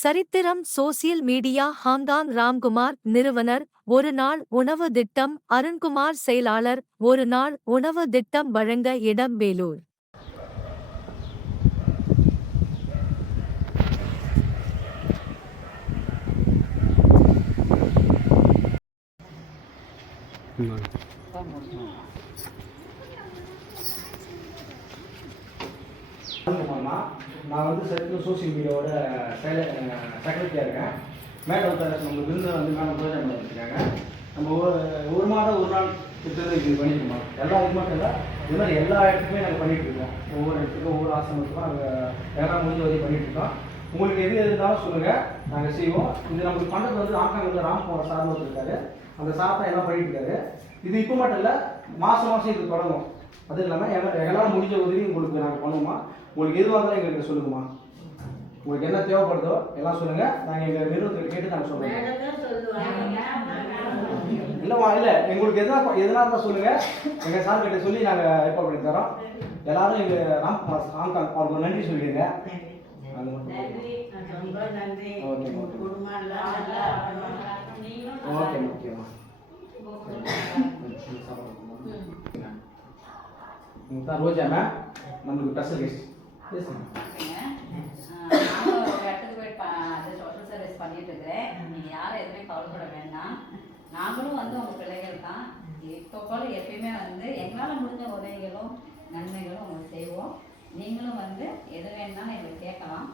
சரித்திரம் social media Hong Kong Ramkumar நிறுவனர் ஒரு நாள் உணவு திட்டம் அருண்குமார் செயலாளர் ஒரு நாள் உணவு திட்டம் வழங்க இடம் வேலூர் நான் வந்து சரித்திரம் சோசியல் மீடியாவோட செக்ரட்டரியாக இருக்கேன். மேடம் நம்ம விருந்தில் வந்து மேடம் ப்ரோஜனம் பண்ணியிருக்காங்க. நம்ம ஒரு மாதம் ஒரு நாள் திட்டத்தை இது பண்ணியிருக்கோம். எல்லா இதுமாட்டம் இல்லை, இது மாதிரி எல்லா இடத்துக்குமே நாங்கள் பண்ணிகிட்ருக்கோம். ஒவ்வொரு இடத்துக்கும் ஒவ்வொரு ஆசிரமத்துக்கும் நாங்கள் எல்லாம் முடிஞ்ச உதவி பண்ணிகிட்ருக்கோம். உங்களுக்கு எது இருந்தாலும் சொல்லுங்கள், நாங்கள் செய்வோம். இது நமக்கு பண்ணுறது வந்து ஆங்காங்கில் ராம்குமார் சார்ந்து வச்சுருக்காரு. அந்த சார் எல்லாம் பண்ணிகிட்ருக்காரு. இது இப்போ மட்டும் இல்லை, மாதம் மாதம் இது தொடங்கும். அது இல்லாமல் எங்களால் முடிஞ்ச உதவி உங்களுக்கு நாங்கள் பண்ணுவோமா. உங்களுக்கு எதுவாக இருந்தாலும் எங்களுக்கு சொல்லுங்கம்மா. உங்களுக்கு என்ன தேவைப்படுதோ எல்லாம் சொல்லுங்கள். நாங்கள் எங்கள் நிறுவனத்துக்கு கேட்டு நாங்கள் சொல்லுவோம். இல்லைம்மா, இல்லை, எங்களுக்கு எதனா இருந்தால் சொல்லுங்கள். எங்கள் சார் கிட்ட சொல்லி நாங்கள் ஏற்பாடு பண்ணி தரோம். எல்லாரும் எங்கள் ராம்குமார் ஹாங்காங் அவருக்கு நன்றி சொல்லிடுங்க. அது மட்டும் ஓகே ஓகேம்மா. ரோஜா மேம் நம்மளுக்கு ஸ்பெஷல் கெஸ்ட் பேசுங்க. நானும் ஒரு இடத்துக்கு போய் சோஷியல் சர்வீஸ் பண்ணிட்டு இருக்கிறேன். நீங்கள் யாரும் எதுவுமே கவலைப்பட வேண்டாம். நாங்களும் வந்து உங்கள் பிள்ளைகள் தான். இப்போ போல எப்பயுமே வந்து எங்களால் முடிஞ்ச உதவிகளும் நன்மைகளும் உங்களுக்கு செய்வோம். நீங்களும் வந்து எது வேணுனாலும் எங்களுக்கு கேட்கலாம்.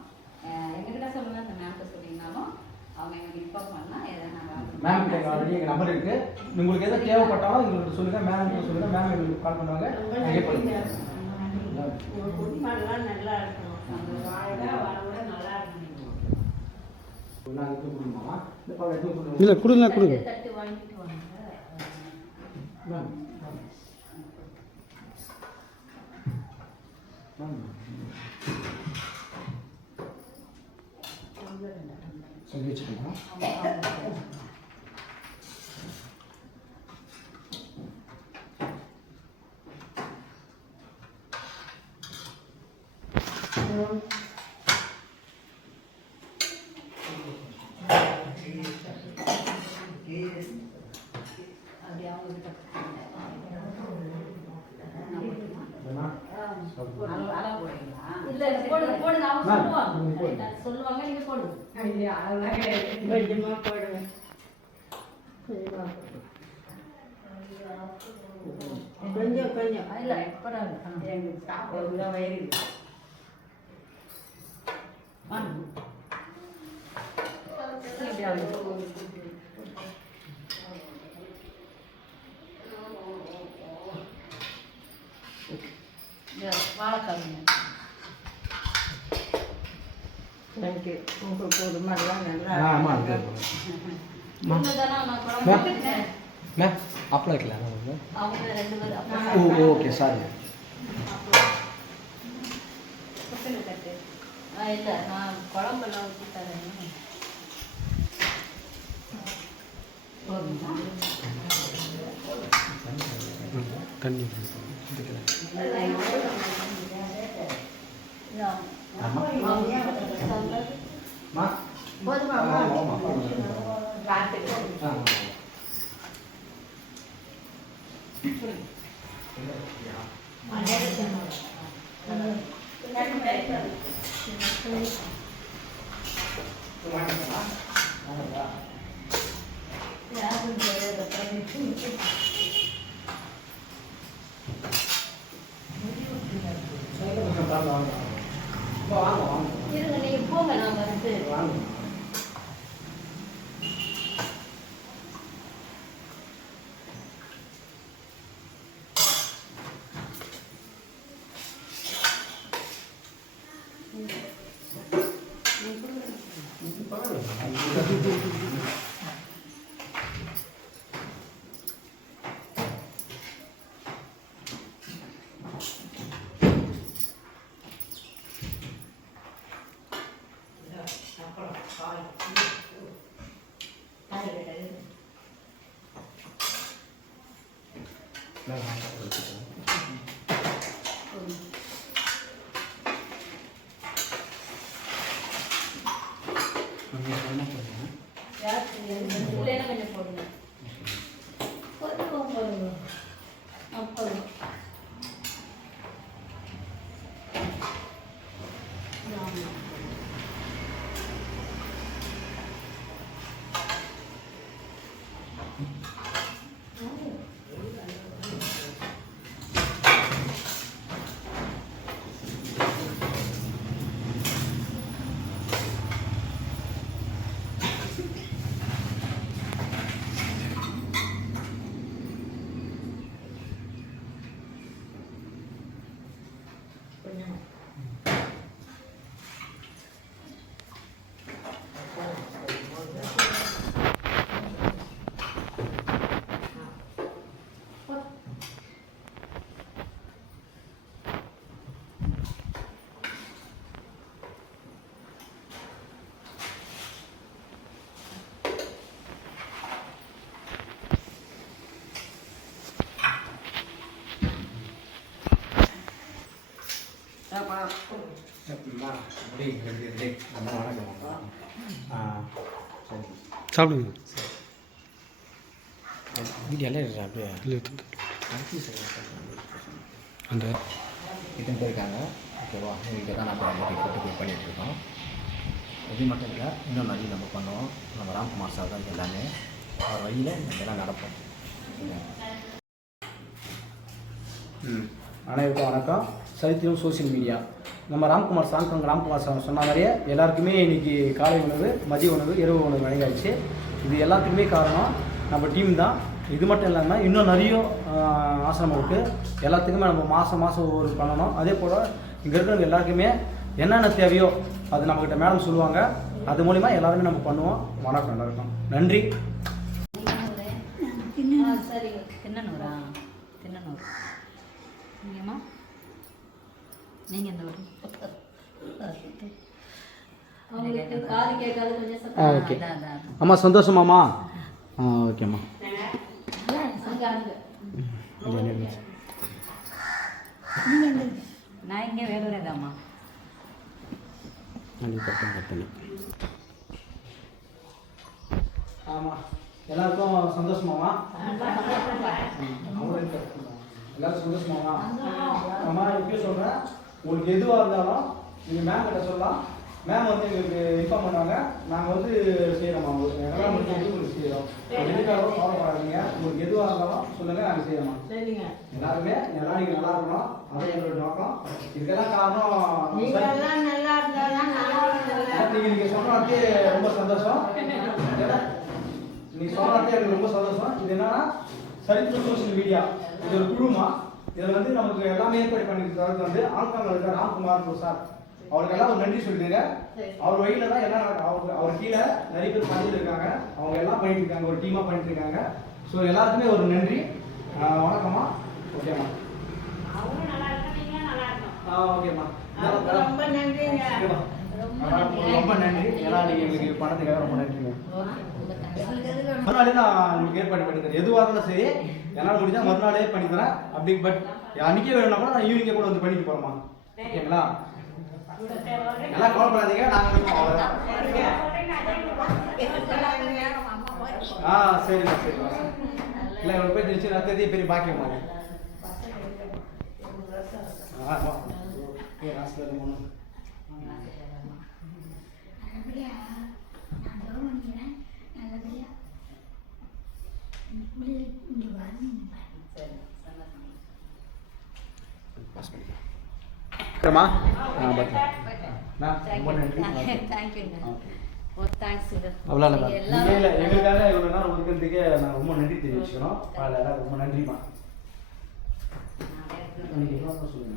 எங்ககிட்ட சொல்லுங்கள், இந்த மேம்கிட்ட சொல்லிங்கனாலும் அவங்க எங்களுக்கு இன்ஃபார்ம் பண்ணால் எதை நாங்கள் மேம் கிட்ட ஆல்ரெடி எங்கள் நம்பர் இருக்குது. உங்களுக்கு எதாவது தேவைப்பட்டாலும் எங்களுக்கு சொல்லுங்கள். மேம் கிட்ட சொல்லுங்கள், மேம் எங்களுக்கு கால் பண்ணுவாங்க. நல்லா இருக்கும். இல்லை கொடுங்க கொடுங்க. தட்டு வாங்கிட்டு வாங்க. சொல்லி வச்சுக்கோங்க. சொல்லுவாங்க, நீங்க போடுங்க. கொஞ்சம் கொஞ்சம் இல்லை எங்களுக்கு வயிறு வாழைக்காய். தேங்க்யூ. உங்களுக்கு ஒரு மாதிரிலாம் நல்லா மேம் அப்ளை வைக்கலாம். அவங்க 2 பேரும் ஓகே சாரி. இல்லை, நான் குழம்பெல்லாம் ஊற்றி தரேன். தண்ணி இருங்க, நீங்க போங்க, நான் வந்து நீங்கள் சொன்னால் பண்ணுங்கள். இல்லைன்னா கொஞ்சம் போடுங்க. போடுங்க. சாப்பிடுங்க. வீடியோலாம் அப்படியே இல்லை அந்த இத்தனை பேர் இருக்காங்க. ஓகேவா, இங்கே தான் நம்ம ஃபோட்டோ பண்ணிகிட்ருக்கோம். இது மட்டும் இல்லை, இன்னும் நிறைய நம்ம பண்ணுவோம். நம்ம ராம்குமார் சார் தான் எல்லாமே. அவர் வழியில் நம்ம எல்லாம் நடப்போம். அனைவருக்கும் வணக்கம். சரித்திரம் சோசியல் மீடியா. நம்ம ராம்குமார் ராம்குமார் சார் சொன்ன மாதிரியே எல்லாருக்குமே இன்றைக்கி காலை உணவு, மதிய உணவு, இரவு உணவு வழங்கியாச்சு. இது எல்லாத்துக்குமே காரணம் நம்ம டீம் தான். இது மட்டும் இல்லாமல் இன்னும் நிறைய ஆசிரமம் இருக்குது. எல்லாத்துக்குமே நம்ம மாதம் ஒவ்வொரு பண்ணணும். அதே போல் இங்கே இருக்கிறவங்க எல்லாருக்குமே என்னென்ன தேவையோ அது நம்மக்கிட்ட மேடம் சொல்லுவாங்க. அது மூலிமா எல்லாருமே நம்ம பண்ணுவோம். வணக்கம் எல்லாருக்கும். நன்றி. சரி, தின்னனூரா? தின்னனூர். நீங்கம்மா? நீங்கள் எந்த ஊர்? காது கேட்காது கொஞ்சம். ஓகே அம்மா, சந்தோஷமாம்மா? ஓகேம்மா. நான் இங்கே வேலூரே தான்மா. ஆமாம், எல்லாருக்கும் சந்தோஷமாம்மா? எல்லாரும் சந்தோஷமாம்மா? அம்மா இப்படி சொல்கிறேன், உங்களுக்கு எதுவாக இருந்தாலும் நீங்கள் மேம் கிட்ட சொல்லலாம். மேம் வந்து எங்களுக்கு இன்ஃபார்ம் பண்ணுவாங்க. நாங்கள் வந்து செய்கிறோம்மா. எங்களால் முடிஞ்ச எது உங்களுக்கு செய்கிறோம். எதுக்காக ஃபாலோ பண்ணாதீங்க. உங்களுக்கு எதுவாக இருந்தாலும் சொல்லுங்கள், நாங்கள் செய்யறோம்மா. எல்லாருமே எல்லாம் நீங்கள் நல்லா இருக்கணும். அது எங்களோட நோக்கம். இதுக்கெல்லாம் காரணம் நீங்கள் சொன்னாலே ரொம்ப சந்தோஷம். நீங்கள் சொன்னாலே எனக்கு ரொம்ப சந்தோஷம். இது என்னன்னா சரித்திரம் சோசியல் மீடியா. இது ஒரு குழுமா. இதில் வந்து நமக்கு எல்லாமே ஏற்பாடு பண்ணிக்கிறது வந்து ஆங்காங்கில் இருக்க ராம்குமார் சார். அவருக்கெல்லாம் ஒரு நன்றி சொல்லிடுங்க. அவர் வழியில் தான் எல்லாம் அவர் கீழே நிறைய பேர் பண்ணிட்டு இருக்காங்க. அவங்க எல்லாம் பண்ணிட்டு இருக்காங்க, ஒரு டீமாக பண்ணிட்டு இருக்காங்க. ஸோ எல்லாருக்குமே ஒரு நன்றி. வணக்கம்மா. ஓகேம்மா. ஓகேம்மா, ரொம்ப நன்றி. ரொம்ப நன்றி. ஏன்னா நீங்கள் எங்களுக்கு பணத்துக்காக ரொம்ப நன்றிங்க. மறுநாளே நான் உங்களுக்கு ஏற்பாடு பண்ணி தரேன். எதுவாக இருந்தாலும் சரி, என்னால் முடிஞ்சால் மறுநாளே பண்ணி தரேன். அப்படி பட் அன்றைக்கே வேணும்னா கூட நான் ஈவினிங்கே கூட வந்து பண்ணிட்டு போகிறோம்மா. ஓகேங்களா? எல்லாம் கவலைப்படாதீங்க, நாங்கள் இருக்கோம். அவ்வளோதான். சரிம்மா சரிம்மா. இல்லை இவ்வளோ பேர் வச்சு நான் தெரிஞ்ச பெரிய பாக்கியம்மா. ரொம்ப நன்றி. அவ்வளோ எங்களுக்காக இவ்வளோ நேரம் ஒதுக்கிறதுக்கே நான் ரொம்ப நன்றி தெரிவிச்சுக்கிறோம். ரொம்ப நன்றிம்மா. சொல்லுங்க.